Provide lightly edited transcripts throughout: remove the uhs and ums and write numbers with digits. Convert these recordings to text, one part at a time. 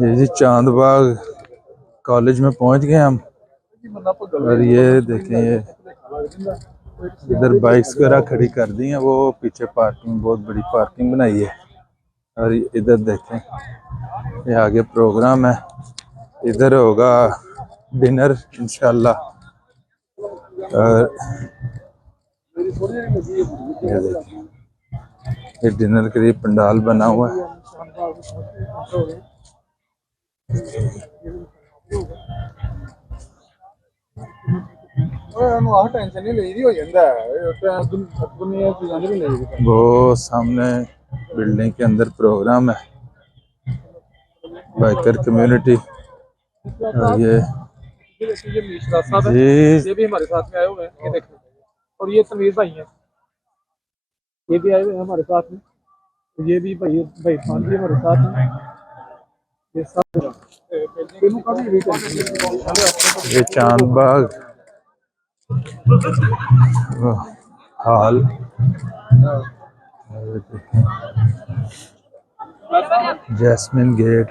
ये जी चांदबाग कॉलेज में पहुंच गए हम। और ये देखें, ये इधर बाइक्स वगैरह खड़ी कर दी हैं, वो पीछे पार्किंग, बहुत बड़ी पार्किंग बनाई है। और इधर देखें, ये आगे प्रोग्राम है, इधर होगा डिनर इंशाल्लाह। और ये देखें, ये डिनर के लिए पंडाल बना हुआ है। वो सामने बिल्डिंग के अंदर प्रोग्राम है, बाइकर कम्युनिटी। और ये भी हमारे साथ में आए हुए हैं, ये देखें। और ये तनवीर भाई हैं, ये भी आए हुए हैं हमारे साथ में। ये भी भाई खान भी हमारे साथ हैं। ये चांदबाग हाल, जैस्मिन गेट।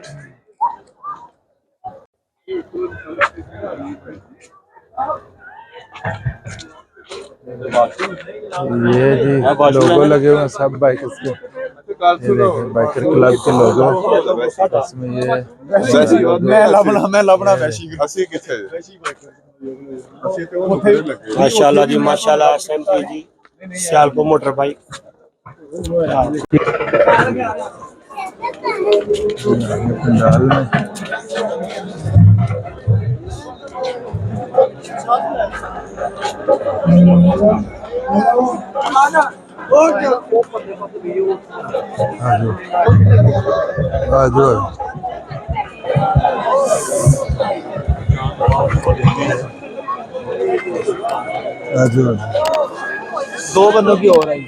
ये जी लोगो लगे हुए हैं सब बाइकर्स के, बाइकर क्लब के लोगो। इसमें ये माशाल्लाह जी, माशाल्लाह। एसएमटी जी, सियालको मोटर बाइक। पंडाल में आजो दो बंदों की हो रही है।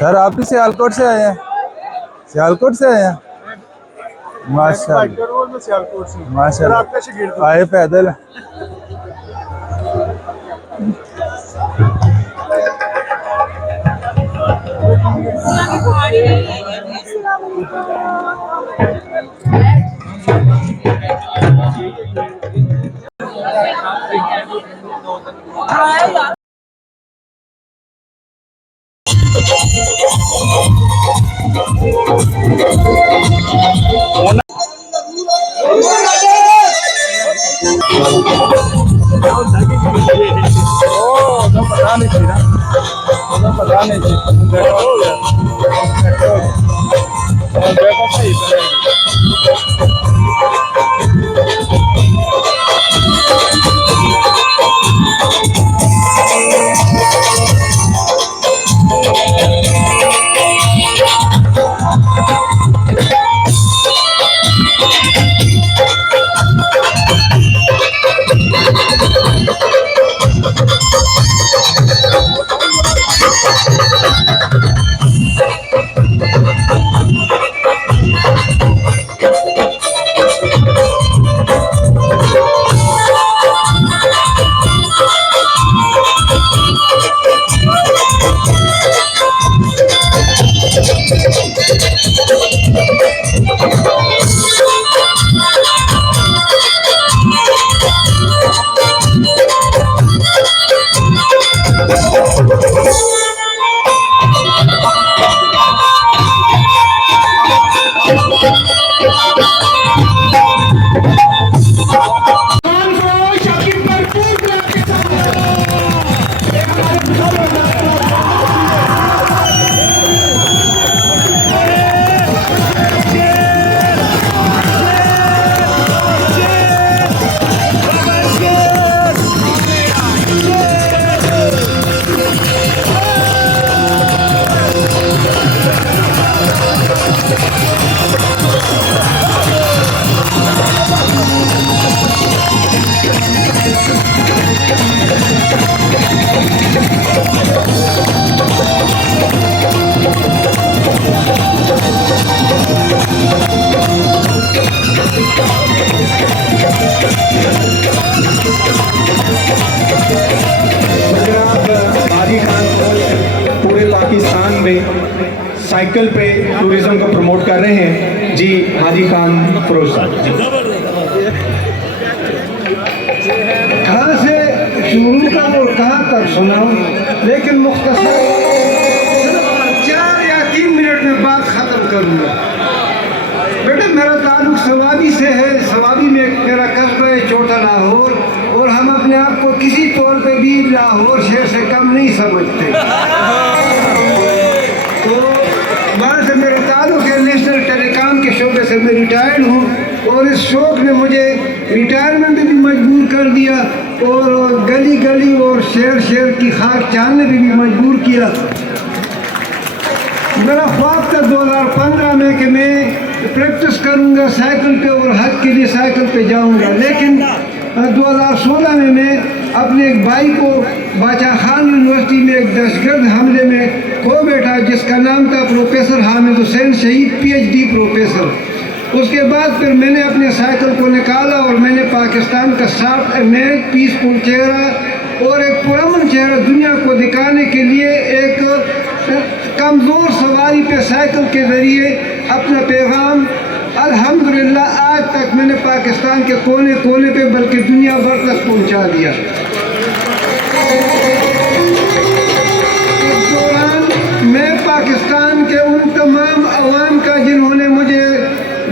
सर आप भी सियालकोट से आए हैं? सियालकोट से आए हैं? माशाल्लाह माशाल्लाह, आए पैदल। में साइकिल पे टूरिज्म को प्रमोट कर रहे हैं जी हाजी खान फरोज साहब। कहाँ से शुरू का और कहाँ तक सुनाऊं, लेकिन मुख्तसर 4 या 3 मिनट में बात ख़त्म करूँगा। बेटा मेरा ताल्लुक सवाबी से है, सवाबी में मेरा कस्बा है छोटा लाहौर, और हम अपने आप को किसी तौर पे भी लाहौर शहर से कम नहीं समझते। तो वहाँ से मेरा ताल्लुक है, नेशनल टेलीकॉम के शोबे से मैं रिटायर्ड हूँ, और इस शौक़ ने मुझे रिटायरमेंट में भी मजबूर कर दिया, और गली गली और शहर शहर की खाक चाहने में भी मजबूर किया। मेरा ख्वाब था 2015 में कि मैं प्रैक्टिस करूंगा साइकिल पे और हज के लिए साइकिल पे जाऊंगा, लेकिन 2016 में मैं अपने एक भाई को बादशाह खान यूनिवर्सिटी में एक दहशतगर्द हमले में खो बैठा, जिसका नाम था प्रोफेसर हामिद हुसैन शहीद PhD प्रोफेसर। उसके बाद फिर मैंने अपने साइकिल को निकाला और मैंने पाकिस्तान का सॉफ्ट इमेज, पीसफुल चेहरा और एक पुरअमन चेहरा दुनिया को दिखाने के लिए एक कमज़ोर सवारी पे साइकिल के ज़रिए अपना पैगाम अल्हम्दुलिल्लाह आज तक मैंने पाकिस्तान के कोने कोने पे बल्कि दुनिया भर तक पहुंचा दिया। इस दौरान मैं पाकिस्तान के उन तमाम अवाम का जिन्होंने मुझे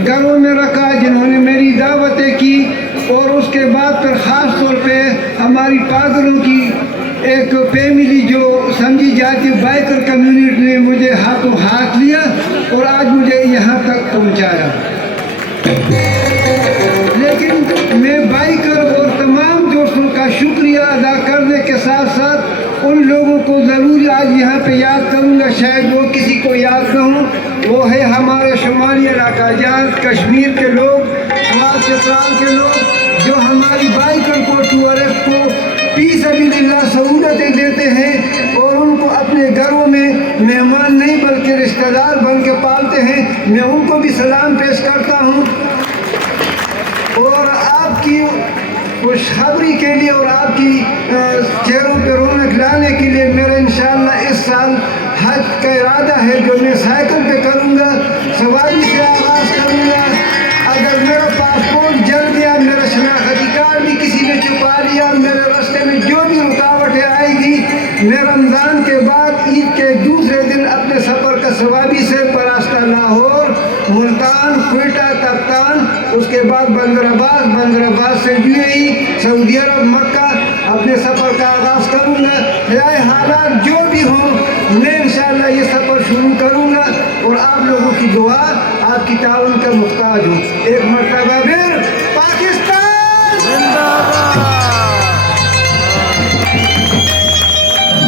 घरों में रखा, जिन्होंने मेरी दावतें की, और उसके बाद फिर ख़ास तौर पे हमारी पागलों की एक फैमिली जो समझी जाती बाइकर कम्युनिटी ने मुझे हाथों हाथ लिया और आज मुझे यहाँ तक पहुँचाया। लेकिन मैं बाइकर और तमाम दोस्तों का शुक्रिया अदा करने के साथ साथ उन लोगों को ज़रूर आज यहाँ पे याद करूँगा, शायद वो किसी को याद न हो। वो है हमारे शुमाली इलाका जात कश्मीर के लोग, स्वात चित्राल के लोग, जो हमारी बाइकर को टूरिस्ट को फी सबिलिल्लाह सहूलतें देते हैं और उनको अपने घरों में मेहमान नहीं बल्कि रिश्तेदार बन के पालते हैं। मैं उनको भी सलाम पेश करता हूँ, और आपकी खुशखबरी के लिए और आपकी चेहरों पर रौनक लाने के लिए मेरा इंशाअल्लाह इस साल हज का इरादा है जो मैं साइकिल पे करूँगा, सवारी से आगाज़ करूँगा। अगर मेरा पासपोर्ट जल गया, मेरा शनाख्ती कार्ड भी किसी ने छुपा लिया, मेरे रास्ते में जो भी रुकावटें आएगी, मैं रमज़ान के बाद ईद के दूसरे दिन अपने सफ़र का सवाबी से परास्ता लाहौर, मुल्तान, क्वेटा, कप्तान, उसके बाद बंदराबाद, बंदराबाद से UAE, सऊदी अरब, मक्का अपने सफ़र का आगाज़ करूँगा। चाहे हालात जो भी हों, मैं इंशाअल्लाह ये सफ़र शुरू करूँगा और आप लोगों की दुआ, आपकी ताउन का मुख्ताज हूँ। एक मरतबा फिर पाकिस्तान जिंदाबाद।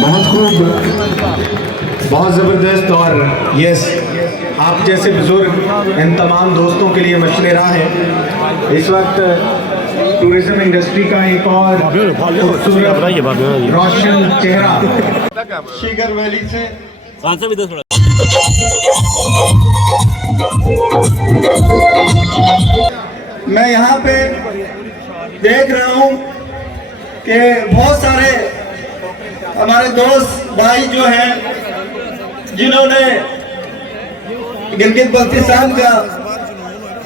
बहुत खूब, बहुत ज़बरदस्त। और यस, आप जैसे बुजुर्ग इन तमाम दोस्तों के लिए मशने राह है। इस वक्त टूरिज्म इंडस्ट्री का एक और खूबसूरत रोशन चेहरा शिगर वैली से मैं यहाँ पे देख रहा हूँ कि बहुत सारे हमारे दोस्त भाई जो हैं जिन्होंने गिलगित बल्तिस्तान का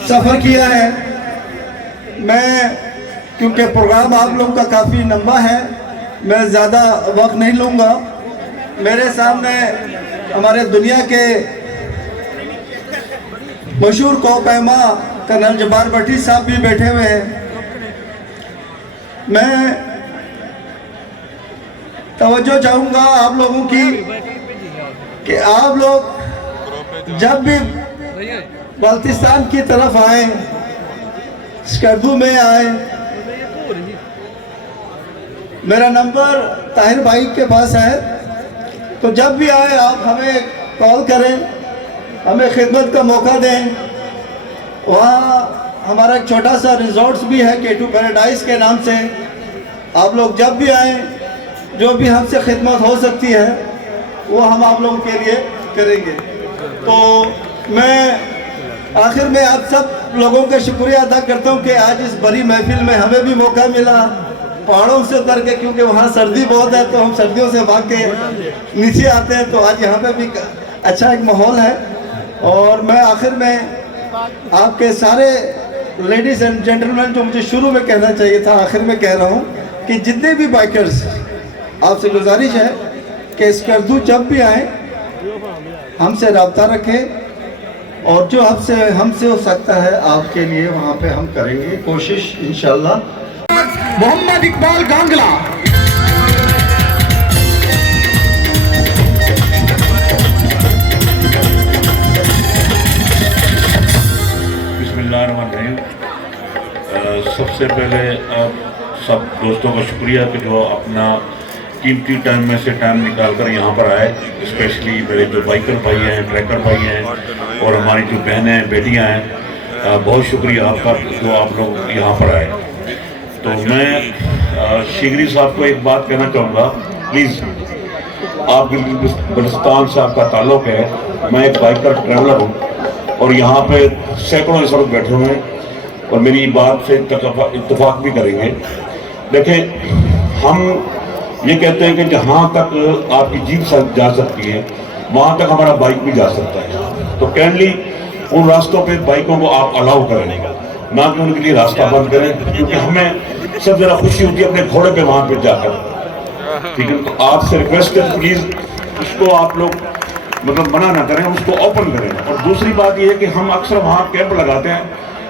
सफ़र किया है। मैं क्योंकि प्रोग्राम आप लोगों का काफ़ी लंबा है, मैं ज़्यादा वक्त नहीं लूँगा। मेरे सामने हमारे दुनिया के मशहूर कोपैमा कर्नल जब्बार भट्टी साहब भी बैठे हुए हैं। मैं तवज्जो चाहूँगा आप लोगों की कि आप लोग जब भी बल्तिस्तान की तरफ आए, स्कर्दू में आए, मेरा नंबर ताहिर भाई के पास है, तो जब भी आए आप हमें कॉल करें, हमें खिदमत का मौका दें। वहाँ हमारा एक छोटा सा रिजॉर्ट्स भी है K2 पैराडाइज के नाम से। आप लोग जब भी आएँ, जो भी हमसे खिदमत हो सकती है वो हम आप लोगों के लिए करेंगे। तो मैं आखिर में आप सब लोगों का शुक्रिया अदा करता हूँ कि आज इस बड़ी महफिल में हमें भी मौका मिला पहाड़ों से उतर के, क्योंकि वहाँ सर्दी बहुत है तो हम सर्दियों से भाग के नीचे आते हैं। तो आज यहाँ पे भी अच्छा एक माहौल है। और मैं आखिर में आपके सारे लेडीज़ एंड जेंटलमैन, जो मुझे शुरू में कहना चाहिए था आखिर में कह रहा हूँ कि जितने भी बाइकर्स, आपसे गुजारिश है कि स्कर्दू जब भी आए हमसे रब्ता रखें और जो हमसे हो सकता है आपके लिए वहाँ पे हम करेंगे कोशिश इंशाल्लाह। मोहम्मद इकबाल गांगला। बिस्मिल्लाहिर्रहमानिर्रहीम। सबसे पहले आप सब दोस्तों का शुक्रिया कि जो अपना कीमती टाइम में से टाइम निकाल कर यहाँ पर आए। स्पेशली मेरे जो बाइकर भाई हैं, ट्रैकर भाई हैं और हमारी जो बहनें हैं, बेटियाँ हैं, बहुत शुक्रिया आपका जो आप लोग यहाँ पर आए। तो मैं शिगरी साहब को एक बात कहना चाहूँगा, प्लीज़, आप बलुचिस्तान से आपका ताल्लुक़ है, मैं एक बाइकर ट्रैवलर हूँ और यहाँ पे सैकड़ों इस वक्त बैठे हुए हैं और मेरी बात से इत्तेफाक भी करेंगे। देखें, हम ये कहते हैं कि जहाँ तक आपकी जीप जा सकती है वहाँ तक हमारा बाइक भी जा सकता है। तो काइंडली उन रास्तों पे बाइकों को आप अलाउ करें, ना कि उनके लिए रास्ता बंद करें, क्योंकि हमें सब ज़रा खुशी होती है अपने घोड़े पे वहाँ पे जाकर। ठीक है, तो आपसे रिक्वेस्ट है प्लीज़ इसको आप लोग मतलब मना ना करें, उसको ओपन करें। और दूसरी बात यह है कि हम अक्सर वहाँ कैंप लगाते हैं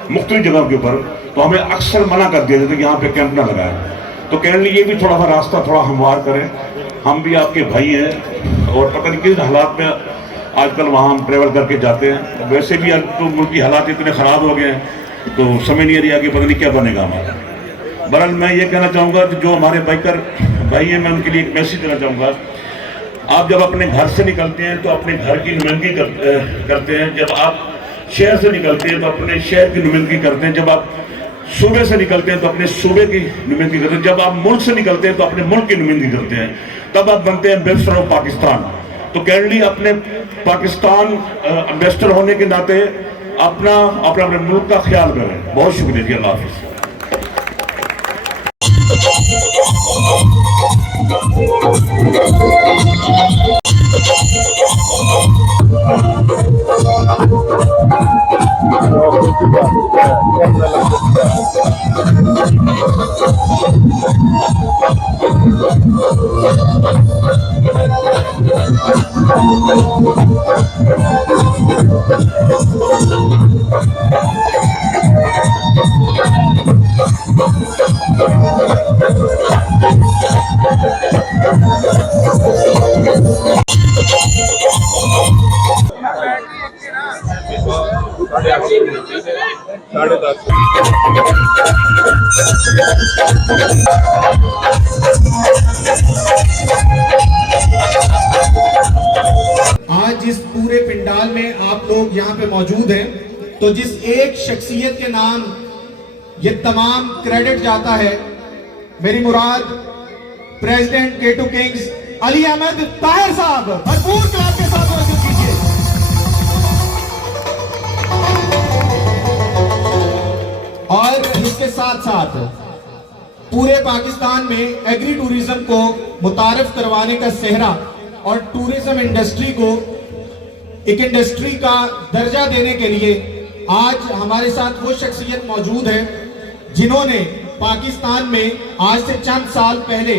मुख्तलिफ जगहों के ऊपर, तो हमें अक्सर मना कर दिया जाता है कि यहाँ पे कैंप ना लगाएं। तो काइंडली ये भी थोड़ा सा रास्ता थोड़ा हमवार करें, हम भी आपके भाई हैं और पता नहीं किस हालात में आजकल वहाँ हम ट्रेवल करके जाते हैं। वैसे भी तो मुल्क की हालात इतने ख़राब हो गए हैं तो समझ नहीं आ रही आगे पता नहीं क्या बनेगा हमारा। बहरहाल मैं ये कहना चाहूँगा कि जो हमारे बाइकर भाई हैं, मैं उनके लिए एक मैसेज देना चाहूँगा। आप जब अपने घर से निकलते हैं तो अपने घर की नुमाइंदगी करते हैं, जब आप शहर से निकलते हैं तो अपने शहर की नुमाइंदगी करते हैं, जब आप सूबे से निकलते हैं तो अपने सूबे की नुमाइंदगी करते हैं, जब आप मुल्क से निकलते हैं तो अपने मुल्क की नुमाइंदगी करते हैं, तब आप बनते हैं एम्बेसडर ऑफ पाकिस्तान। तो काइंडली अपने पाकिस्तान एम्बेसडर होने के नाते अपने मुल्क का ख्याल करें। बहुत शुक्रिया जी, अल्लाह हाफिज़। आज जिस पूरे पिंडाल में आप लोग यहाँ पे मौजूद हैं, तो जिस एक शख्सियत के नाम ये तमाम क्रेडिट जाता है, मेरी मुराद president K2 kings Ali Ahmad Tahir साहब, भरपूर क्लास के साथ मौजूद कीजिए। और इसके साथ साथ पूरे पाकिस्तान में एग्री टूरिज्म को मुतारिफ करवाने का सेहरा और टूरिज्म इंडस्ट्री को एक इंडस्ट्री का दर्जा देने के लिए आज हमारे साथ वो शख्सियत मौजूद है जिन्होंने पाकिस्तान में आज से चंद साल पहले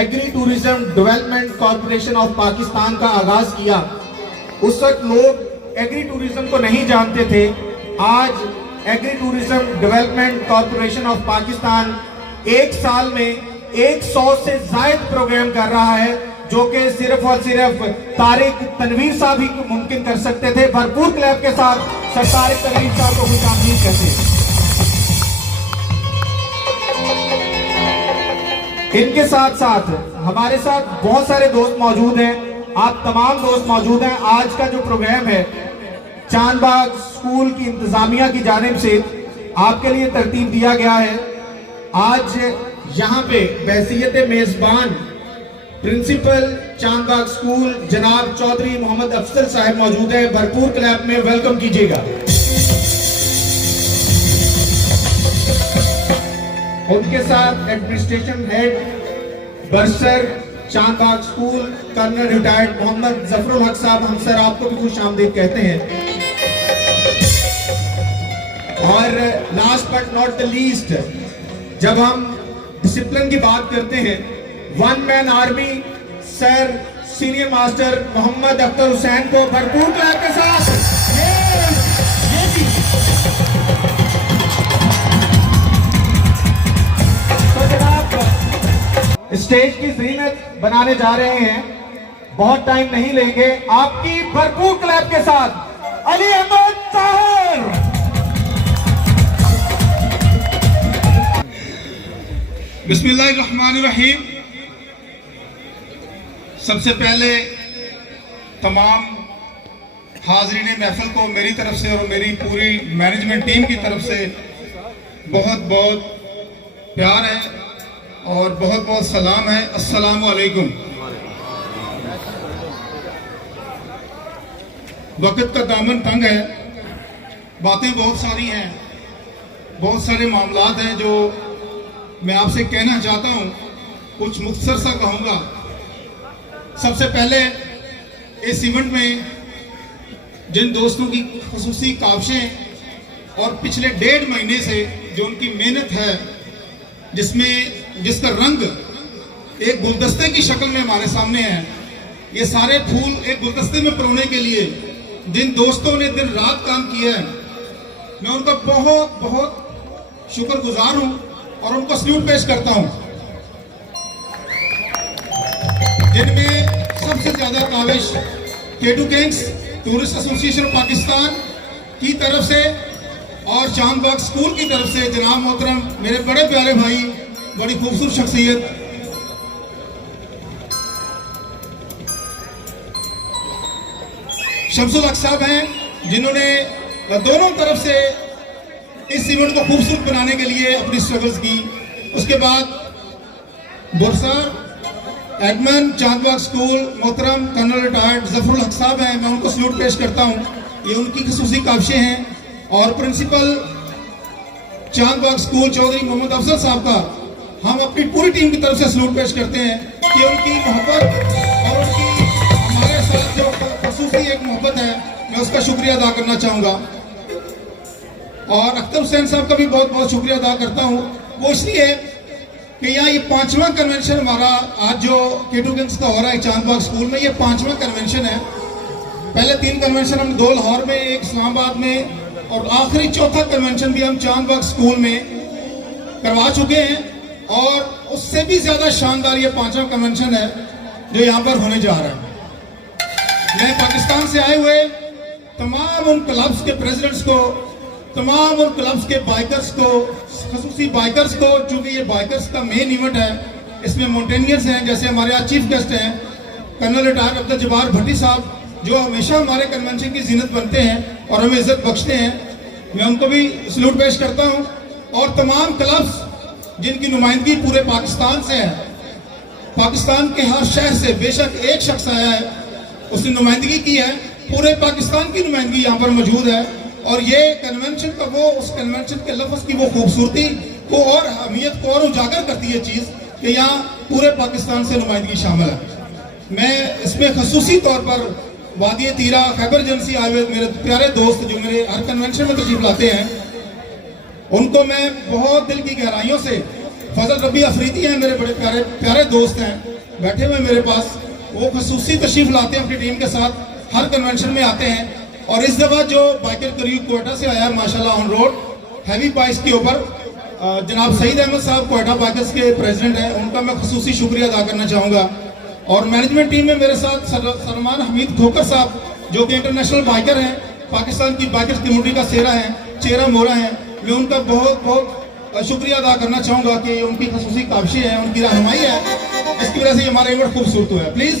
agri tourism development corporation of Pakistan का आगाज किया। उस वक्त लोग एग्री टूरिज्म को नहीं जानते थे। आज agri tourism development corporation of Pakistan एक साल में 100 से ज्यादा प्रोग्राम कर रहा है, जो कि सिर्फ और सिर्फ तारिक तनवीर साहब ही मुमकिन कर सकते थे। भरपूर क्लैप के साथ सर तारिक तनवीर साहब को खुश आमदीद कहते हैं। इनके साथ साथ हमारे साथ बहुत सारे दोस्त मौजूद हैं, आप तमाम दोस्त मौजूद हैं। आज का जो प्रोग्राम है चांदबाग स्कूल की इंतजामिया की जानिब से आपके लिए तरतीब दिया गया है। आज यहाँ पे बैसियत मेजबान प्रिंसिपल चांदबाग स्कूल जनाब चौधरी मोहम्मद अफजल साहब मौजूद है। भरपूर क्लैप में वेलकम कीजिएगा। उनके साथ administration head bursar Chandbagh school colonel retired Mohammad Zafrul Haq साहब, हम सर आपको भी खुश आमदीद कहते हैं। और last but not the least, जब हम डिसिप्लिन की बात करते हैं, one man army sir senior master Mohammad Akhtar Hussain को भरपूर क्लैप के साथ ये जी। तो जनाब स्टेज की ज़ीनत बनाने जा रहे हैं, बहुत टाइम नहीं लेंगे, आपकी भरपूर क्लैप के साथ अली अहमद ताहिर। बिस्मिल्लाहिर्रहमानिर्रहीम। सबसे पहले तमाम हाज़रीन महफिल को मेरी तरफ से और मेरी पूरी मैनेजमेंट टीम की तरफ से बहुत बहुत प्यार है और बहुत बहुत सलाम है। अस्सलामु अलैकुम। वक्त का दामन तंग है, बातें बहुत सारी हैं, बहुत सारे मामलात हैं जो मैं आपसे कहना चाहता हूं, कुछ मुख्तसर सा कहूंगा। सबसे पहले इस इवेंट में जिन दोस्तों की खुसूसी काविशें और पिछले 1.5 महीने से जो उनकी मेहनत है, जिसका रंग एक गुलदस्ते की शक्ल में हमारे सामने है, ये सारे फूल एक गुलदस्ते में परोने के लिए जिन दोस्तों ने दिन रात काम किया है, मैं उनका बहुत बहुत शुक्रगुजार हूं और उनको सल्यूट पेश करता हूं। जिनमें सबसे ज्यादा Kaavish K2 Kings tourist association Pakistan की तरफ से और चांदबाग स्कूल की तरफ से जनाब मोहतरम मेरे बड़े प्यारे भाई, बड़ी खूबसूरत शख्सियत शमसुल हक साहब हैं, जिन्होंने दोनों तरफ से इस इवेंट को खूबसूरत बनाने के लिए अपनी स्ट्रगल्स की। उसके बाद बुरसर एडमन चांदबाग स्कूल मोहतरम कर्नल रिटायर्ड जफरुल हक साहब हैं, मैं उनको सल्यूट पेश करता हूं, ये उनकी खसूसी काविशें हैं। और प्रिंसिपल चांदबाग स्कूल चौधरी मोहम्मद अफजल साहब का हम अपनी पूरी टीम की तरफ से सल्यूट पेश करते हैं कि उनकी मोहब्बत और उनकी हमारे साथ जो खसूसी एक मोहब्बत है, मैं उसका शुक्रिया अदा करना चाहूँगा। और अख्तर हुसैन साहब का भी बहुत बहुत शुक्रिया अदा करता हूँ, वो इसलिए कि यहाँ ये 5वां कन्वेंशन हमारा आज जो K2 किंग्स का हो रहा है चांदबाग स्कूल में, ये 5वां कन्वेंशन है। पहले 3 कन्वेंशन हम 2 लाहौर में, 1 इस्लामाबाद में और आखिरी 4था कन्वेंशन भी हम चांदबाग स्कूल में करवा चुके हैं। और उससे भी ज़्यादा शानदार ये 5वां कन्वेंशन है जो यहाँ पर होने जा रहा है। मैं पाकिस्तान से आए हुए तमाम उन क्लब्स के प्रेसिडेंट्स को, तमाम उन क्लब्स के बाइकर्स को, खसूसी बाइकर्स को, चूंकि ये बाइकर्स का मेन इवेंट है, इसमें माउंटेनियर्स हैं, जैसे हमारे आज चीफ गेस्ट हैं कर्नल रिटायर्ड अब्दुल जब्बार भट्टी साहब, जो हमेशा हमारे कन्वेंशन की जीनत बनते हैं और हमें इज्जत बख्शते हैं, मैं उनको भी सल्यूट पेश करता हूँ। और तमाम क्लब्स जिनकी नुमाइंदगी पूरे पाकिस्तान से है, पाकिस्तान के हर शहर से बेशक एक शख्स आया है, उसने नुमाइंदगी की है, पूरे पाकिस्तान की नुमाइंदगी यहाँ पर मौजूद है। और ये कन्वेंशन का वो, उस कन्वेंशन के लफ्ज़ की वो खूबसूरती को और अहमियत को और उजागर करती है चीज़ कि यहाँ पूरे पाकिस्तान से नुमाइंदगी शामिल है। मैं इसमें खसूसी तौर पर वादी तीरा खैबर एजेंसी आए हुए मेरे प्यारे दोस्त जो मेरे हर कन्वेंशन में तशरीफ लाते हैं, उनको मैं बहुत दिल की गहराइयों से, फजल रबी अफरीदी हैं, मेरे बड़े प्यारे प्यारे दोस्त हैं, बैठे हुए मेरे पास, वो खसूसी तशरीफ लाते हैं अपनी टीम के साथ, हर कन्वेंशन में आते हैं। और इस दफ़ा जो बाइकर करीब कोयटा से आया माशाल्लाह ऑन रोड हैवी बाइक्स के ऊपर, जनाब सईद अहमद साहब कोयटा बाइकर्स के प्रेसिडेंट हैं, उनका मैं खसूसी शुक्रिया अदा करना चाहूँगा। और मैनेजमेंट टीम में मेरे साथ सलमान हमीद खोकर साहब जो कि इंटरनेशनल बाइकर हैं, पाकिस्तान की बाइकर्स कम्युनिटी का चेहरा मोहरा हैं, मैं उनका बहुत बहुत शुक्रिया अदा करना चाहूँगा कि उनकी खसूसी काविशें हैं, उनकी रहनुमाई है, इसकी वजह से हमारा इवेंट खूबसूरत हुआ है। प्लीज़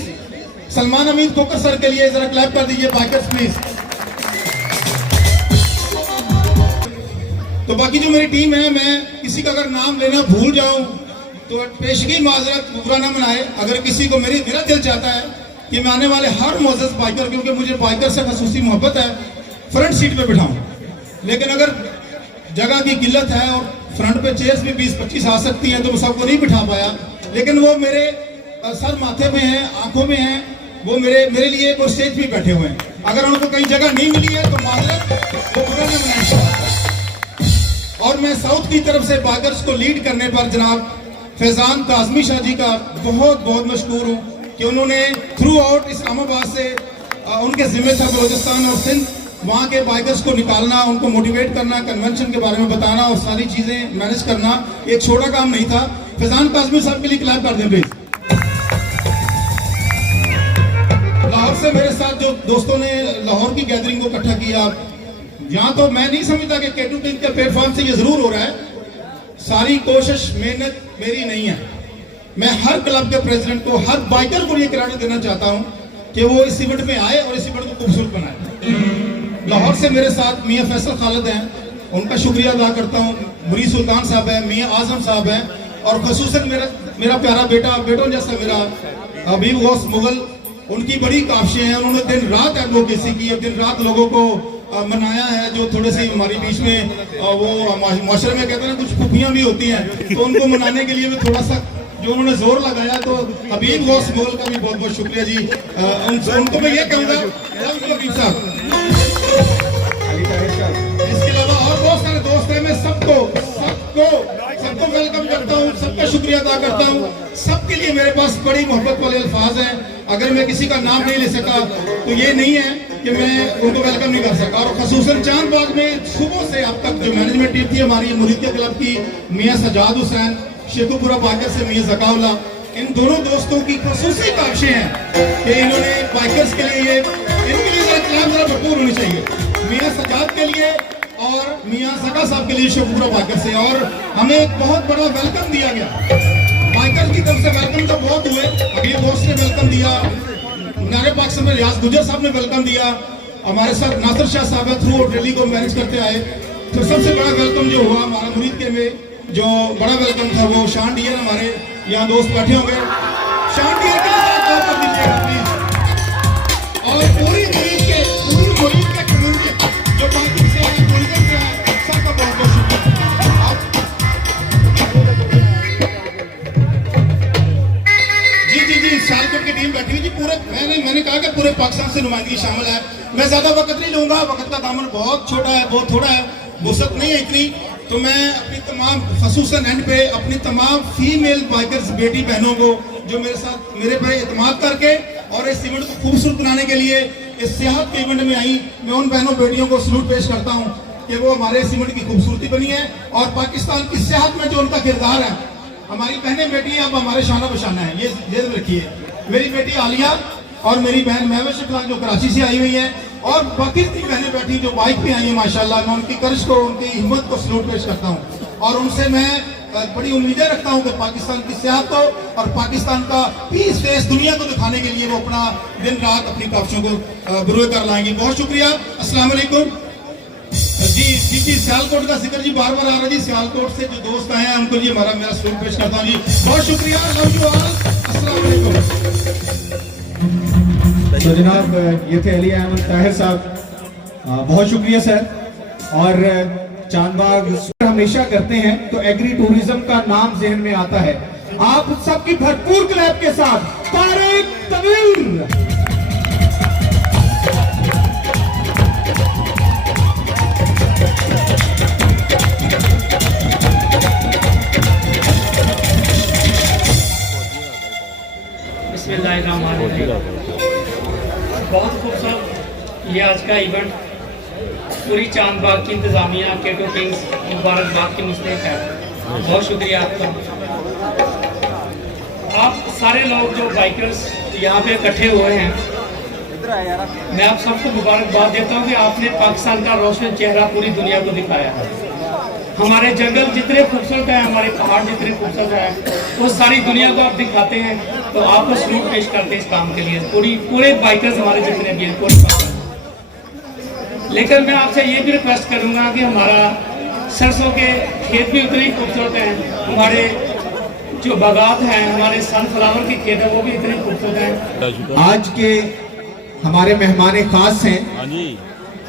सलमान हमीद खोकर सर के लिए ज़रा क्लैप कर दीजिए बाइकर्स प्लीज़। तो बाकी जो मेरी टीम है, मैं किसी का अगर नाम लेना भूल जाऊं तो पेशगी माजरत, बुरा ना मनाए। अगर किसी को मेरा दिल चाहता है कि मैं आने वाले हर मोअज़्ज़ज़ बाइकर, क्योंकि मुझे बाइकर से खसूसी मोहब्बत है, फ्रंट सीट पे बिठाऊं, लेकिन अगर जगह की किल्लत है और फ्रंट पे चेयर्स भी 20-25 आ सकती हैं तो मैं सबको नहीं बिठा पाया, लेकिन वो मेरे सर माथे में है, आंखों में है, वो मेरे लिए वो स्टेज पे बैठे हुए हैं। अगर उनको कहीं जगह नहीं मिली है तो माजरत, वो बुरा न मनाएं। और मैं साउथ की तरफ से बाइकर्स को लीड करने पर जनाब फैजान काजमी शाह जी का बहुत बहुत मशकूर हूँ कि उन्होंने थ्रू आउट इस्लामाबाद से उनके जिम्मे था बलोचिस्तान और सिंध, वहाँ के बाइकर्स को निकालना, उनको मोटिवेट करना, कन्वेंशन के बारे में बताना और सारी चीज़ें मैनेज करना एक छोटा काम नहीं था। फैजान काजमी साहब के लिए क्लैप कर दें प्लीज। लाहौर से मेरे साथ जो दोस्तों ने लाहौर की गैदरिंग को इकट्ठा किया, यहाँ तो मैं नहीं समझता कि K2 Kings के प्लेटफॉर्म से ये जरूर हो रहा है, सारी कोशिश मेहनत मेरी नहीं है। मैं हर क्लब के प्रेसिडेंट को, हर बाइकर को ये क्रेडिट देना चाहता हूँ कि वो इस इवेंट में आए और इस इवेंट को खूबसूरत बनाए। लाहौर से मेरे साथ मियाँ फैसल खालिद हैं, उनका शुक्रिया अदा करता हूँ। मुरीद सुल्तान साहब हैं, मियाँ आजम साहब हैं, और खसूसन मेरा प्यारा बेटों जैसा मेरा हबीब गौस मुगल, उनकी बड़ी काविशें हैं। उन्होंने दिन रात एडवोकेसी की है, दिन रात लोगों को मनाया है। जो थोड़े से हमारे बीच में वो माशरे में कहते हैं कुछ खुफियाँ भी होती हैं, तो उनको मनाने के लिए मैं थोड़ा सा जो उन्होंने जोर लगाया, तो हबीब गौस मुगल का भी बहुत बहुत शुक्रिया जी। उनको मैं ये कहूँगा हबीब साहब, इसके अलावा और बहुत सारे दोस्त हैं। मैं सबको वेलकम करता हूँ, सबका शुक्रिया अदा करता हूँ। सबके लिए मेरे पास बड़ी मोहब्बत वाले अल्फाज हैं। अगर मैं किसी का नाम नहीं ले सका तो ये नहीं है कि मैं उनको वेलकम नहीं कर सका। और खसूसन चांदबाग में सुबह से अब तक जो मैनेजमेंट टीम थी हमारी मुरीद के क्लब की, मियाँ सजाद हुसैन, शेखुपुरा बाइकर से मियाँ ज़काउल्ला, इन दोनों दोस्तों की खसूसी काविशें हैं कि इन्होंने बाइकर्स के लिए इनके लिए जरा भरपूर होनी चाहिए। मियाँ सजाद के लिए और मियाँ सका साहब के लिए शेखुपुरा बाइकर से, और हमें एक बहुत बड़ा वेलकम दिया गया बाइकर्स की तरफ से। वेलकम तो बहुत हुए, अगले दोस्त ने वेलकम दिया, नारे पाक से रियाज गुजर साहब ने वेलकम दिया, हमारे साथ नासिर शाह साहब है, थ्रू आउट रैली को मैनेज करते आए। तो सबसे बड़ा वेलकम जो हुआ हमारा मुरीद के में जो बड़ा वेलकम था वो शान डियर, हमारे यहाँ दोस्त बैठे होंगे, शान डियर के साथ कर दीजिएगा प्लीज। और पूरी मुरीद के कम्युनिटी जो बाकी से है, टूरिज्म से है, सबका बहुत बहुत शुक्रिया। जी शालकोट की टीम बैठी हुई जी, पूरे मैंने कहा कि पूरे पाकिस्तान से नुमाइंदगी शामिल है। मैं ज्यादा वक्त नहीं लूंगा, वक्त का दामन बहुत छोटा है, बहुत थोड़ा है, वसत नहीं है इतनी। तो मैं अपनी तमाम खसूसन एंड पे अपनी तमाम फीमेल बाइकर्स बेटी बहनों को जो मेरे साथ मेरे पे इत्मीनान करके और इस इवेंट को खूबसूरत बनाने के लिए इस सियाहत के इवेंट में आई, मैं उन बहनों बेटियों को सलूट पेश करता हूँ कि वो हमारे इस इवेंट की खूबसूरती बनी है और पाकिस्तान की सियाहत में जो उनका किरदार है। हमारी बहनें बेटियां अब हमारे शाना बशाना है, ये जेद रखिए। मेरी बेटी आलिया और मेरी बहन महवेश इखलाक जो कराची से आई हुई है, और बाकी इतनी बहनें बैठी जो बाइक पे आई है माशाल्लाह। मैं उनकी कर्ज को, उनकी हिम्मत को सलूट पेश करता हूँ और उनसे मैं बड़ी उम्मीदें रखता हूँ कि पाकिस्तान की सियाहत को और पाकिस्तान का पीस फेस दुनिया को दिखाने के लिए वो अपना दिन रात अपनी काविशों को बरूए कर लाएंगी। बहुत शुक्रिया, अस्सलाम वालेकुम जी। सियालकोट का जिक्र जी बार बार आ रहा है जी, सियालकोट से जो दोस्त आए हैं उनको जी मेरा सलूट पेश करता हूँ जी, बहुत शुक्रिया, लव यू ऑल, अस्सलाम वालेकुम। तो जनाब ये थे अली अहमद ताहिर साहब, बहुत शुक्रिया सर। और चांदबाग हमेशा करते हैं तो एग्री टूरिज्म का नाम जहन में आता है। आप सबकी भरपूर क्लैप के साथ तारिक तनवीर। बहुत खूबसूरत ये आज का इवेंट, पूरी चांदबाग की इंतजामिया, K2 Kings मुबारकबाद की मुस्तहिक है। बहुत शुक्रिया आपका। आप सारे लोग जो बाइकर्स यहाँ पे इकट्ठे हुए हैं, मैं आप सबको मुबारकबाद देता हूँ कि आपने पाकिस्तान का रोशन चेहरा पूरी दुनिया को दिखाया है। हमारे जंगल जितने खूबसूरत हैं, हमारे पहाड़ जितने खूबसूरत हैं, वो सारी दुनिया को आप दिखाते हैं। तो आपको सलूट पेश करते हैं इस काम के लिए, पूरे बाइकर्स हमारे जितने भी हैं पूरे। लेकिन मैं आपसे ये भी रिक्वेस्ट करूंगा कि हमारा सरसों के खेत भी उतने ही खूबसूरत हैं, हमारे जो बागात हैं, हमारे सनफ्लावर के खेत है वो भी इतने खूबसूरत हैं। आज के हमारे मेहमान खास हैं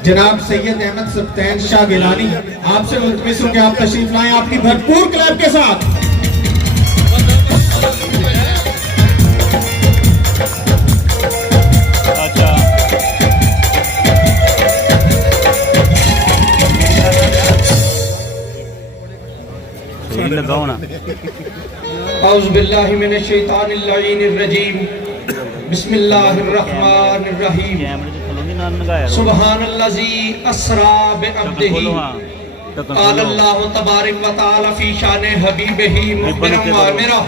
जनाब सैयद अहमद सब्तैन शाह गिलानी, आपसे मुल्तमिस हूं कि आप तशरीफ लाएं आपकी भरपूर क्लैप के साथ। औज़ु बिल्लाहि मिनश शैतानिर रजीम। बिस्मिल्लाहिर्रहमानिर्रहीम। सुब्हानल्लज़ी अस्रा बिअब्दिही। क़ाल अल्लाहु तबारक व तआला फ़ी शानि हबीबिही मुख़बिरन व आमिरा।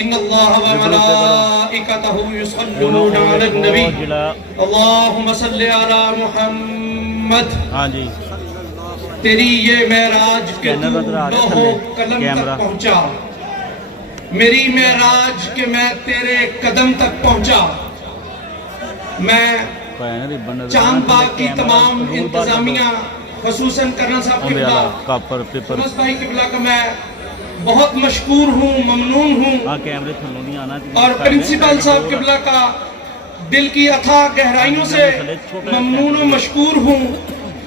इन्नल्लाह व मलाइकतहु युसल्लूना अलन नबी। अल्लाहुम्मा सल्लि अला मुहम्मद। हाँ जी, तेरी ये मेराज के तू लोहो कलम तक पहुंचा, मेरी मेराज के मैं तेरे कदम तक पहुंचा। मैं चांद बाग की तमाम इंतजामिया खसूसन कर्नल साहब किबला, थॉमस भाई किबला का मैं बहुत मशकूर हूँ, ममनून हूँ, और प्रिंसिपल साहब किबला का दिल की अथाह गहराइयों से ममनून और मशकूर हूँ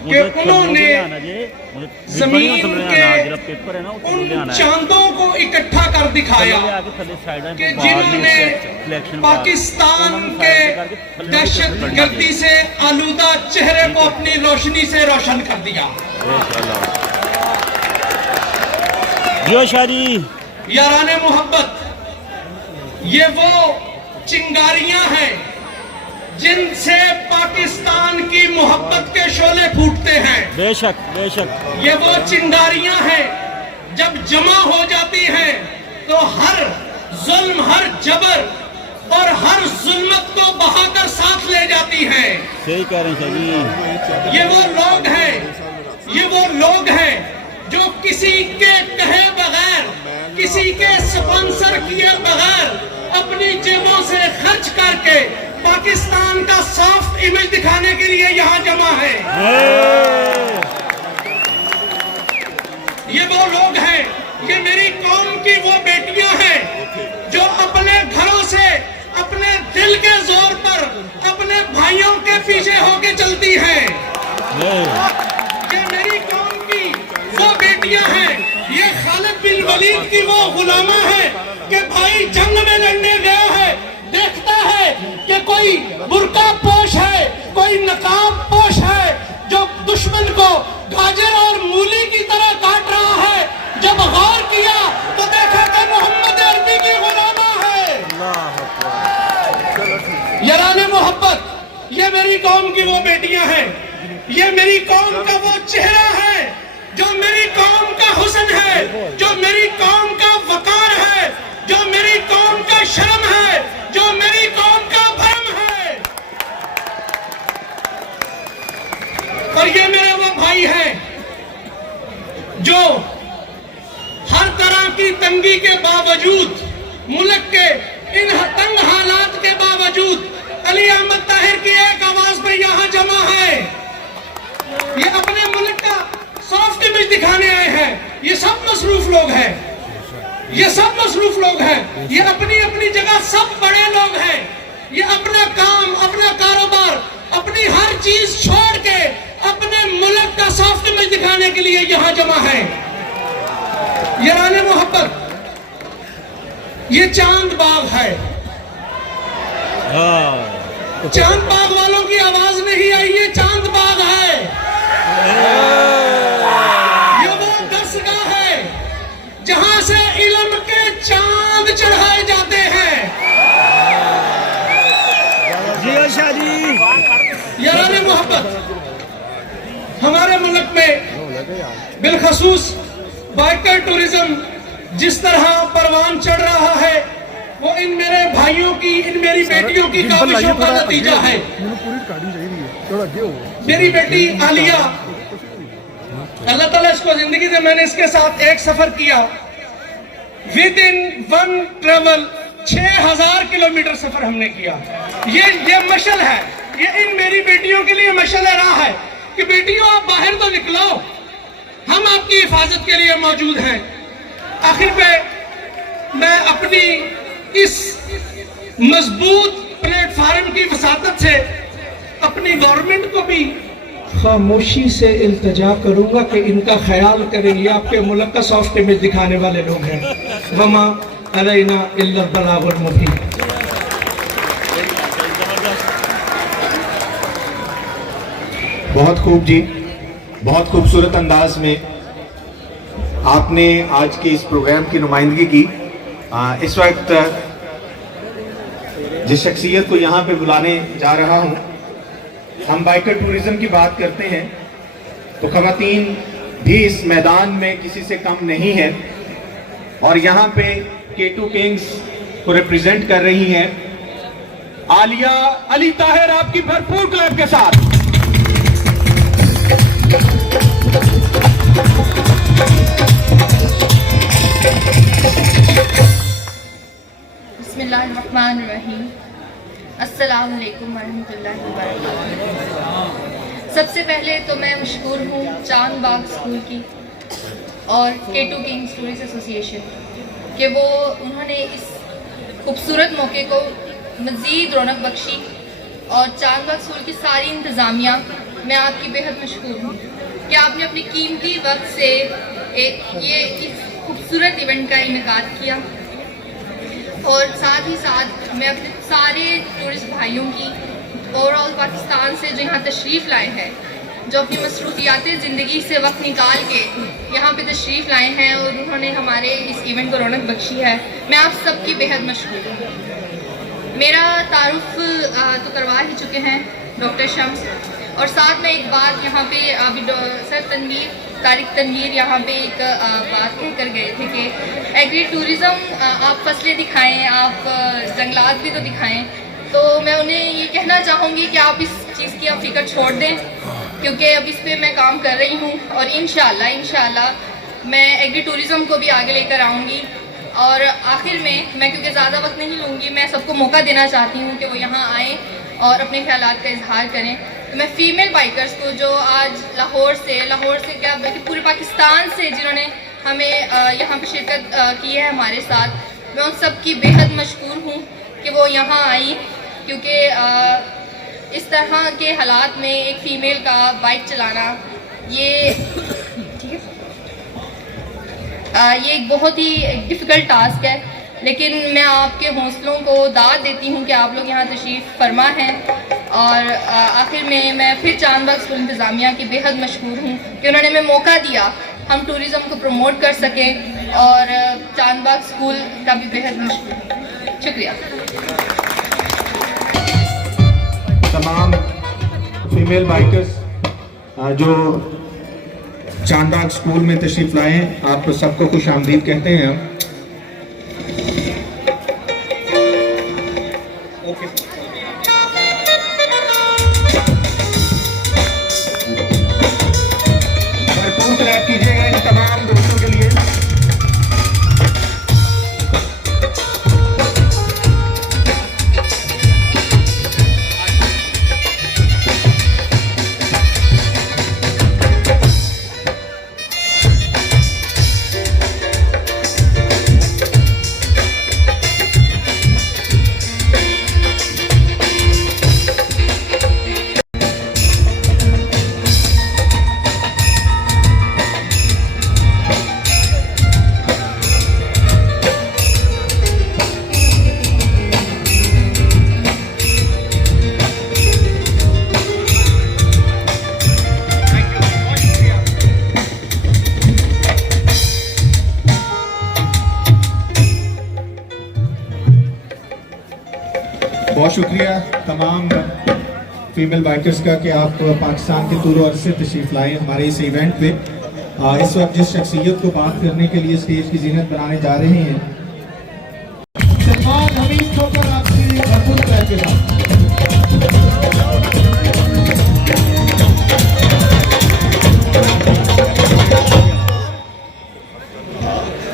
कि उन्होंने जमीन के उन चांदों को इकट्ठा कर दिखाया कि जिन्होंने पाकिस्तान के दहशतगर्दी से आलूदा चेहरे को अपनी रोशनी से रोशन कर दिया। याराने मोहब्बत, ये वो चिंगारियां हैं जिनसे पाकिस्तान की मोहब्बत के शोले फूटते हैं। बेशक बेशक। ये वो चिंगारियां हैं जब जमा हो जाती हैं तो हर जुल्म, हर जबर और हर जुल्मत को बहाकर साथ ले जाती हैं। सही कह रहे हैं जी। ये वो लोग हैं, ये वो लोग हैं जो किसी के कहे बगैर, किसी के स्पॉन्सर किए बगैर अपनी जेबों से खर्च करके पाकिस्तान का सॉफ्ट इमेज दिखाने के लिए यहाँ जमा है। ये वो लोग हैं, ये मेरी कौम की वो बेटियां हैं जो अपने घरों से अपने दिल के जोर पर अपने भाइयों के पीछे होके चलती हैं। ये मेरी कौम की वो बेटियां हैं, ये खालिद बिन वलीद की वो गुलामा है कि भाई जंग में लड़ने गया है, देखता है कि कोई बुर्का पोश है, कोई नकाब पोश है जो दुश्मन को गाजर और मूली की तरह काट रहा है। जब गौर किया तो देखा कि मोहम्मद अरबी की गुलामा है। याराने मोहब्बत, ये मेरी कौम की वो बेटियां हैं, ये मेरी कौम का वो चेहरा है जो मेरी कौम का हुस्न है, जो मेरी कौम का वकार है, जो मेरी कौम का शर्म है, जो मेरी कौम का भरम है। और ये मेरे वो भाई हैं जो हर तरह की तंगी के बावजूद, मुल्क के इन तंग हालात के बावजूद अली अहमद ताहिर की एक आवाज पर यहाँ जमा है। ये अपने मुल्क का सॉफ्ट इमेज दिखाने आए हैं। ये सब मसरूफ लोग हैं, ये सब मसरूफ लोग हैं, ये अपनी अपनी जगह सब बड़े लोग हैं। ये अपना काम, अपना कारोबार, अपनी हर चीज छोड़ के अपने मुल्क का सॉफ्ट इमेज दिखाने के लिए यहाँ जमा है। याराने मोहब्बत, ये चांद बाग है। चांद बाग वालों की आवाज नहीं आई, ये चांद बाग है। ये वो दरसगाह है जहां से इल्म के चांद चढ़ाए जाते हैं। याराने मोहब्बत, हमारे मुल्क में बिलखसूस बाइकर टूरिज्म जिस तरह परवान चढ़ रहा है वो इन मेरे भाइयों की, इन मेरी बेटियों की काविशों का नतीजा है। मेरी बेटी आलिया, अल्लाह ताला इसको जिंदगी से, मैंने इसके साथ एक सफर किया, within one travel 6000 kilometre सफर हमने किया। ये मशल है, ये इन मेरी बेटियों के लिए मशल राह है कि बेटियों आप बाहर तो निकलो, हम आपकी हिफाजत के लिए मौजूद हैं। आखिर पे मैं अपनी इस मजबूत प्लेटफार्म की वसातत से अपनी गवर्नमेंट को भी खामोशी से इल्तिजा करूंगा कि इनका ख्याल करें। ये आपके मुल्क का सॉफ्ट इमेज दिखाने वाले लोग हैं। वमा अलैना इल्ला बलागुल मुबीन। बहुत खूब जी, बहुत खूबसूरत अंदाज में आपने आज के इस प्रोग्राम की नुमाइंदगी की। इस वक्त जिस शख्सियत को यहाँ पे बुलाने जा रहा हूँ, हम बाइकर टूरिज्म की बात करते हैं तो खवातीन भी इस मैदान में किसी से कम नहीं है और यहाँ पे K2 किंग्स को रिप्रेजेंट कर रही हैं आलिया अली ताहिर, आपकी भरपूर क्लैप के साथ। बिस्मिल्लाहिर्रहमानिर्रहीम, अस्सलाम वालेकुम वरहमतुल्लाहि वबरकातुहू। सबसे पहले तो मैं मशकूर हूँ चांद बाग स्कूल की और K2 किंग्स टूरिस्ट एसोसिएशन कि वो उन्होंने इस खूबसूरत मौके को मज़ीद रौनक बख्शी और चांद बाग स्कूल की सारी इंतज़ामिया, मैं आपकी बेहद मशकूर हूँ कि आपने अपनी कीमती वक्त से ये इस खूबसूरत इवेंट का इनेकाद किया। और साथ ही साथ मैं अपने सारे टूरिस्ट भाइयों की ओवरऑल पाकिस्तान से जो यहाँ तशरीफ़ लाए हैं, जो अपनी मसरूफियात ज़िंदगी से वक्त निकाल के यहाँ पे तशरीफ़ लाए हैं और उन्होंने हमारे इस इवेंट को रौनक बख्शी है, मैं आप सबकी बेहद मशकूर हूँ। मेरा तारुफ तो करवा ही चुके हैं डॉक्टर शम्स, और साथ में एक बात यहाँ पे अभी सर तारिक तनवीर यहाँ पे एक बात कह कर गए थे कि एग्री टूरिज़्म आप फसलें दिखाएं, आप जंगलात भी तो दिखाएं। तो मैं उन्हें ये कहना चाहूँगी कि आप इस चीज़ की फिक्र छोड़ दें, क्योंकि अब इस पे मैं काम कर रही हूँ और इंशाल्लाह मैं एग्री टूरिज़्म को भी आगे लेकर आऊँगी। और आखिर में मैं क्योंकि ज़्यादा वक्त नहीं लूँगी, मैं सबको मौका देना चाहती हूँ कि वो यहाँ आएँ और अपने ख्यालात का इजहार करें। तो मैं फ़ीमेल बाइकर्स को जो आज लाहौर से क्या बल्कि पूरे पाकिस्तान से जिन्होंने हमें यहाँ पे शिरकत की है हमारे साथ, मैं उन सब की बेहद मशकूर हूँ कि वो यहाँ आई, क्योंकि इस तरह के हालात में एक फ़ीमेल का बाइक चलाना ये एक बहुत ही डिफ़िकल्ट टास्क है। लेकिन मैं आपके हौसलों को दाद देती हूँ कि आप लोग यहाँ तशरीफ़ फरमा हैं। और आखिर में मैं फिर चांद बाग स्कूल इंतज़ामिया की बेहद मशहूर हूँ कि उन्होंने हमें मौका दिया हम टूरिज़्म को प्रमोट कर सकें, और चांद बाग स्कूल का भी बेहद मशहूर। शुक्रिया। तमाम फीमेल बाइकर्स जो चांद बाग स्कूल में तशरीफ़ लाए हैं, आप सबको खुश आमदीद कहते हैं हम। भरपूर क्लैप कीजिएगा इन तमाम दोस्तों के लिए। बहुत शुक्रिया तमाम फीमेल बाइकर्स का कि आप पाकिस्तान के तूर और से तशरीफ़ लाए हमारे इस इवेंट पे। इस वक्त जिस शख्सियत को बात करने के लिए स्टेज की जीनत बनाने जा रहे हैं, सलमान हमीद ठोकर, आपकी भरपूर क्लैप के साथ।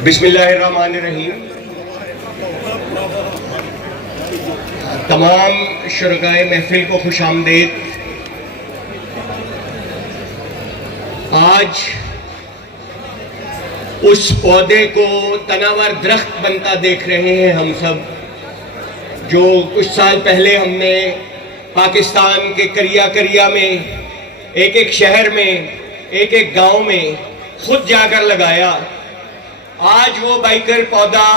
बिस्मिल्लाहिर्रहमानिर्रहीम। तमाम शुरकाए महफिल को खुश आमदीद। आज उस पौधे को तनावर दरख्त बनता देख रहे हैं हम सब, जो कुछ साल पहले हमने पाकिस्तान के करिया में, एक शहर में, एक गांव में खुद जाकर लगाया। आज वो बाइकर पौधा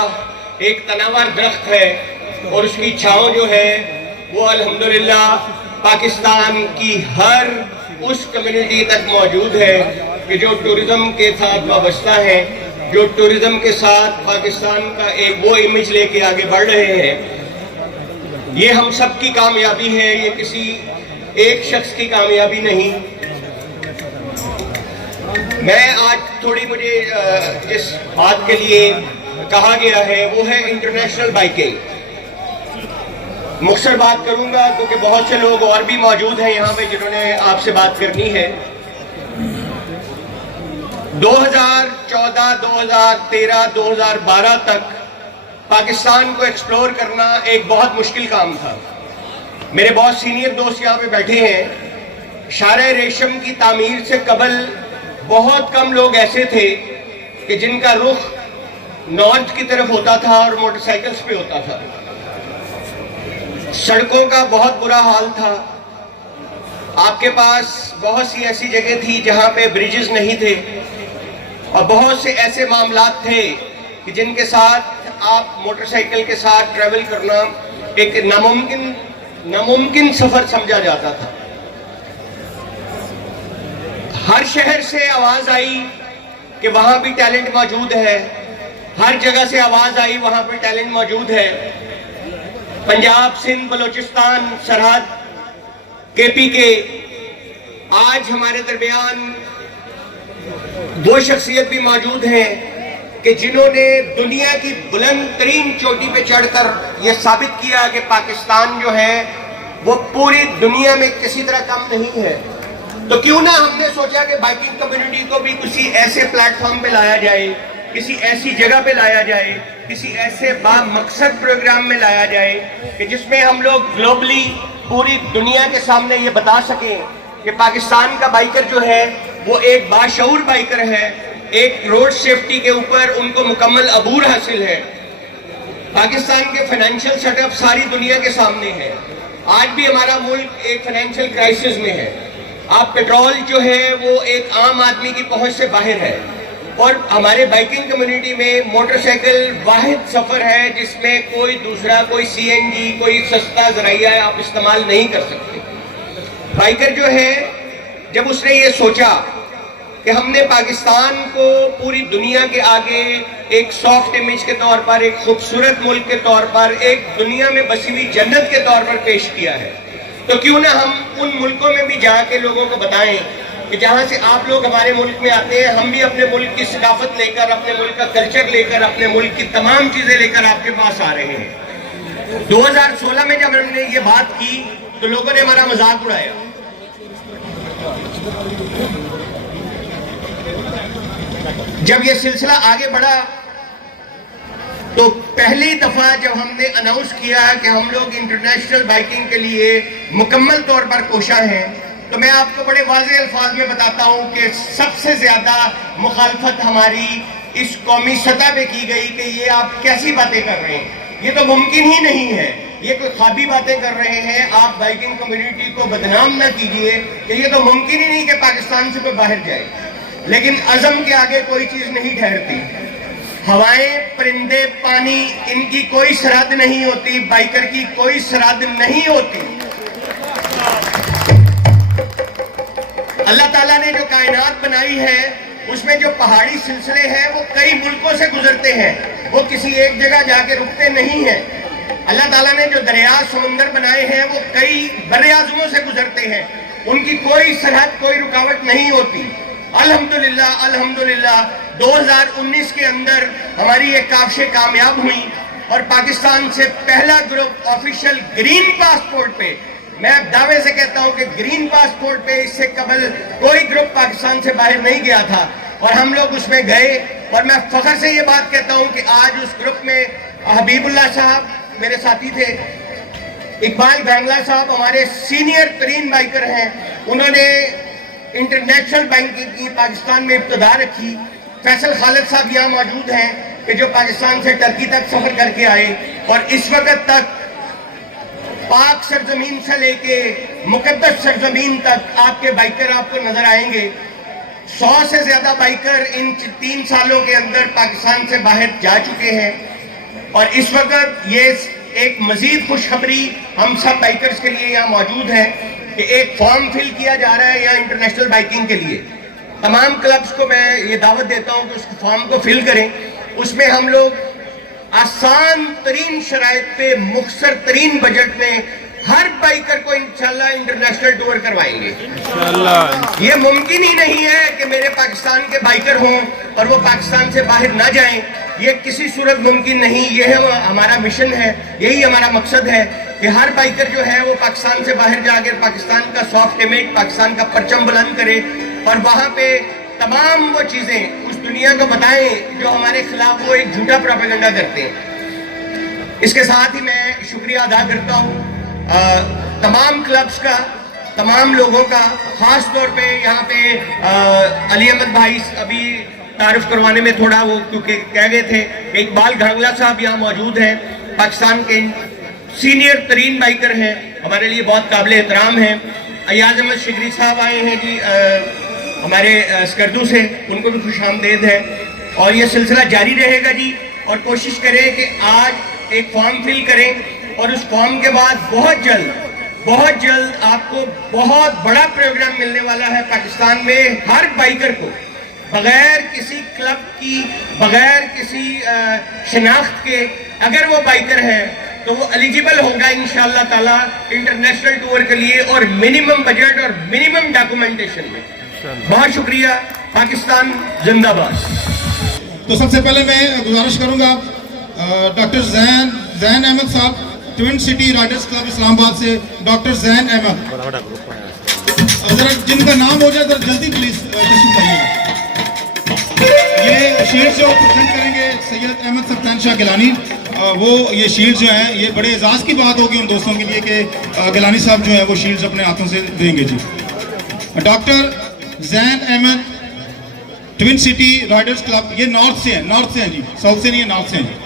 एक तनावर दरख्त है और उसकी छांव जो है वो अल्हम्दुलिल्लाह पाकिस्तान की हर उस कम्युनिटी तक मौजूद है कि जो टूरिज्म के साथ वाबस्ता है। जो टूरिज्म के साथ पाकिस्तान का एक वो इमेज लेके आगे बढ़ रहे हैं, ये हम सब की कामयाबी है, ये किसी एक शख्स की कामयाबी नहीं। मैं आज थोड़ी मुझे जिस बात के लिए कहा गया है वो है इंटरनेशनल बाइकिंग। मुख्तसर बात करूंगा क्योंकि बहुत से लोग और भी मौजूद हैं यहाँ पे जिन्होंने आपसे बात करनी है। 2014, 2013, 2012 तक पाकिस्तान को एक्सप्लोर करना एक बहुत मुश्किल काम था। मेरे बहुत सीनियर दोस्त यहाँ पे बैठे हैं। शारे रेशम की तामीर से कबल बहुत कम लोग ऐसे थे कि जिनका रुख नॉर्थ की तरफ होता था और मोटरसाइकिल्स पे होता था। सड़कों का बहुत बुरा हाल था। आपके पास बहुत सी ऐसी जगह थी जहां पे ब्रिजेस नहीं थे और बहुत से ऐसे मामलात थे कि जिनके साथ आप मोटरसाइकिल के साथ ट्रैवल करना एक नामुमकिन सफर समझा जाता था। हर शहर से आवाज आई कि वहां भी टैलेंट मौजूद है, हर जगह से आवाज आई वहां पे टैलेंट मौजूद है। पंजाब, सिंध, बलूचिस्तान, सरहद, केपी के आज हमारे दरमियान वो शख्सियत भी मौजूद हैं कि जिन्होंने दुनिया की बुलंद तरीन चोटी पे चढ़कर ये साबित किया कि पाकिस्तान जो है वो पूरी दुनिया में किसी तरह कम नहीं है। तो क्यों ना हमने सोचा कि बाइकिंग कम्युनिटी को भी किसी ऐसे प्लेटफॉर्म पे लाया जाए, किसी ऐसी जगह पे लाया जाए, किसी ऐसे बामकसद प्रोग्राम में लाया जाए कि जिसमें हम लोग ग्लोबली पूरी दुनिया के सामने ये बता सकें कि पाकिस्तान का बाइकर जो है वो एक बाशऊर बाइकर है, एक रोड सेफ्टी के ऊपर उनको मुकम्मल अबूर हासिल है। पाकिस्तान के फाइनेंशियल सेटअप सारी दुनिया के सामने है। आज भी हमारा मुल्क एक फाइनेंशियल क्राइसिस में है। आप पेट्रोल जो है वो एक आम आदमी की पहुंच से बाहर है और हमारे बाइकिंग कम्युनिटी में मोटरसाइकिल वाहिद सफर है जिसमें कोई दूसरा, कोई सीएनजी, कोई सस्ता जराया आप इस्तेमाल नहीं कर सकते। बाइकर जो है जब उसने ये सोचा कि हमने पाकिस्तान को पूरी दुनिया के आगे एक सॉफ्ट इमेज के तौर पर, एक खूबसूरत मुल्क के तौर पर, एक दुनिया में बसी हुई जन्नत के तौर पर पेश किया है, तो क्यों ना हम उन मुल्कों में भी जाके लोगों को बताएं कि जहां से आप लोग हमारे मुल्क में आते हैं, हम भी अपने मुल्क की सकाफत लेकर, अपने मुल्क का कल्चर लेकर, अपने मुल्क की तमाम चीजें लेकर आपके पास आ रहे हैं। 2016 में जब हमने ये बात की तो लोगों ने हमारा मजाक उड़ाया। जब ये सिलसिला आगे बढ़ा तो पहली दफा जब हमने अनाउंस किया कि हम लोग इंटरनेशनल बाइकिंग के लिए मुकम्मल तौर पर कोशा हैं, तो मैं आपको बड़े वाज़ेह अल्फाज में बताता हूं कि सबसे ज्यादा मुखालफत हमारी इस कौमी सतह पे की गई कि ये आप कैसी बातें कर रहे हैं, ये तो मुमकिन ही नहीं है, ये कोई ख्वाबी बातें कर रहे हैं, आप बाइकिंग कम्युनिटी को बदनाम ना कीजिए कि ये तो मुमकिन ही नहीं कि पाकिस्तान से कोई बाहर जाए। लेकिन अज़म के आगे कोई चीज नहीं ठहरती। हवाएं, परिंदे, पानी, इनकी कोई सरहद नहीं होती, बाइकर की कोई सरहद नहीं होती। अल्लाह ताला ने जो कायनात बनाई है उसमें जो पहाड़ी सिलसिले हैं वो कई मुल्कों से गुजरते हैं, वो किसी एक जगह जाके रुकते नहीं हैं। अल्लाह ताला ने जो दरिया समुंदर बनाए हैं वो कई बर्रे-आज़मों से गुजरते हैं, उनकी कोई सरहद, कोई रुकावट नहीं होती। अल्हम्दुलिल्लाह अल्हम्दुलिल्लाह 2019 के अंदर हमारी ये काविशें कामयाब हुई और पाकिस्तान से पहला ग्रुप ऑफिशियल ग्रीन पासपोर्ट पे, मैं दावे से कहता हूं कि ग्रीन पासपोर्ट पे इससे कबल कोई ग्रुप पाकिस्तान से बाहर नहीं गया था और हम लोग उसमें गए। और मैं फख्र से ये बात कहता हूं कि आज उस ग्रुप में हबीबुल्लाह साहब मेरे साथी थे, इकबाल गंगला साहब हमारे सीनियर तरीन बाइकर हैं, उन्होंने इंटरनेशनल बाइकिंग की पाकिस्तान में इब्तिदा रखी। फैसल खालिद साहब यहाँ मौजूद हैं कि जो पाकिस्तान से टर्की तक सफर करके आए और इस वक्त तक पाक सरजमीन से लेके मुकद्दस सरजमीन तक आपके बाइकर आपको नजर आएंगे। 100 से ज्यादा बाइकर इन 3 सालों के अंदर पाकिस्तान से बाहर जा चुके हैं और इस वक्त ये एक मजीद खुशखबरी हम सब बाइकर्स के लिए यहाँ मौजूद है कि एक फॉर्म फिल किया जा रहा है यहाँ इंटरनेशनल बाइकिंग के लिए। तमाम क्लब्स को मैं ये दावत देता हूं कि उस फॉर्म को फिल करें। उसमें हम लोग आसान तरीन शराइत पे मुख्तसर तरीन बजट में हर बाइकर को इंशाल्लाह इंटरनेशनल टूर करवाएंगे। ये मुमकिन ही नहीं है कि मेरे पाकिस्तान के बाइकर हों और वो पाकिस्तान से बाहर ना जाएं, ये किसी सूरत मुमकिन नहीं। ये है हमारा मिशन है, यही हमारा मकसद है कि हर बाइकर जो है वो पाकिस्तान से बाहर जाकर पाकिस्तान का सॉफ्ट इमेज, पाकिस्तान का परचम बुलंद करे और वहाँ पे तमाम वो चीजें उस दुनिया को बताएं जो हमारे खिलाफ वो एक झूठा प्रोपेगेंडा करते हैं। इसके साथ ही मैं शुक्रिया अदा करता हूँ तमाम क्लब्स का, तमाम लोगों का, खास तौर पे यहाँ पे अली अहमद भाई अभी तारुफ करवाने में थोड़ा वो क्योंकि कह गए थे। इकबाल घांगला साहब यहाँ मौजूद हैं, पाकिस्तान के सीनियर तरीन बाइकर हैं, हमारे लिए बहुत काबिल एहतराम हैं। अयाज अहमद शिगरी साहब आए हैं जी हमारे स्कर्दू से, उनको भी खुशामदीद है और ये सिलसिला जारी रहेगा जी। और कोशिश करें कि आज एक फॉर्म फिल करें और उस फॉर्म के बाद बहुत जल्द आपको बहुत बड़ा प्रोग्राम मिलने वाला है पाकिस्तान में। हर बाइकर को बगैर किसी क्लब की, बगैर किसी शनाख्त के अगर वो बाइकर है तो वो एलिजिबल होगा इंशाअल्लाह ताला इंटरनेशनल टूर के लिए और मिनिमम बजट और मिनिमम डॉक्यूमेंटेशन में। बहुत शुक्रिया। पाकिस्तान जिंदाबाद। तो सबसे पहले मैं गुजारिश करूंगा डॉक्टर जैन अहमद साहब, twin city riders club Islamabad से डॉक्टर जैन अहमद, जरा जिनका नाम हो जाए जरा जल्दी प्लीज तशरीफ लाइए। ये शील्ड जो प्रेजेंट करेंगे सैयद अहमद सफ्तान शाह गिलानी, वो ये शील्ड जो है ये बड़े एजाज की बात होगी उन दोस्तों के लिए कि गिलानी साहब जो है वो शील्ड अपने हाथों से देंगे जी। Doctor Jain Ahmad, twin city riders club, ये नॉर्थ से हैं जी, साउथ से नहीं है, नॉर्थ से हैं।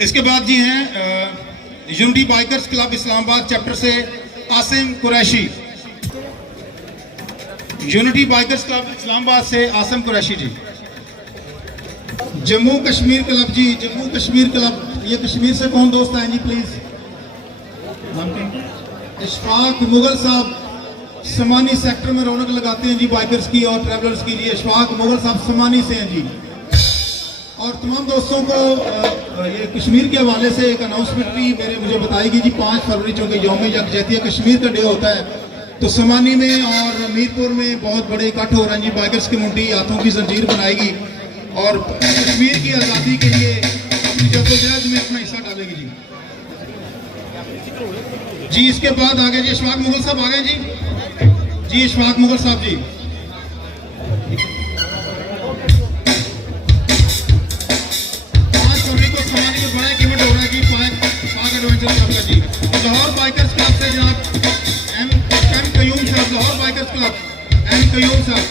इसके बाद जी हैं unity bikers club Islamabad chapter से Asim Qureshi, unity bikers club Islamabad से आसिम कुरैशी जी। जम्मू कश्मीर क्लब जी, जम्मू कश्मीर क्लब, ये कश्मीर से कौन दोस्त आए जी प्लीज? इशफाक मुगल साहब समानी सेक्टर में रौनक लगाते हैं जी बाइकर्स की और ट्रैवलर्स के लिए। इशफाक मुगल साहब समानी से हैं जी। और तमाम दोस्तों को ये कश्मीर के हवाले से एक अनाउंसमेंट भी मुझे बताएगी जी। 5 फरवरी चूँकि यौम यकजहतिया कश्मीर का डे होता है तो समानी में और मीरपुर में बहुत बड़े इकट्ठ हो रहे हैं जी। बाइकर्स कम्युनिटी हाथों की जंजीर बनाएगी और कश्मीर की आज़ादी के लिए अपनी जद्दोजहद में अपना हिस्सा डालेगी जी। जी इसके बाद आगे जी इशफाक मुगल साहब आ गए जी। इशफाक मुगल साहब जी। बड़ा एक इवेंट हो रहा है जी पाक एडवेंचर क्लब का जी। लाहौर बाइकर्स क्लब से जनाब M Qayyum sahab, Lahore bikers club M Qayyum साहब।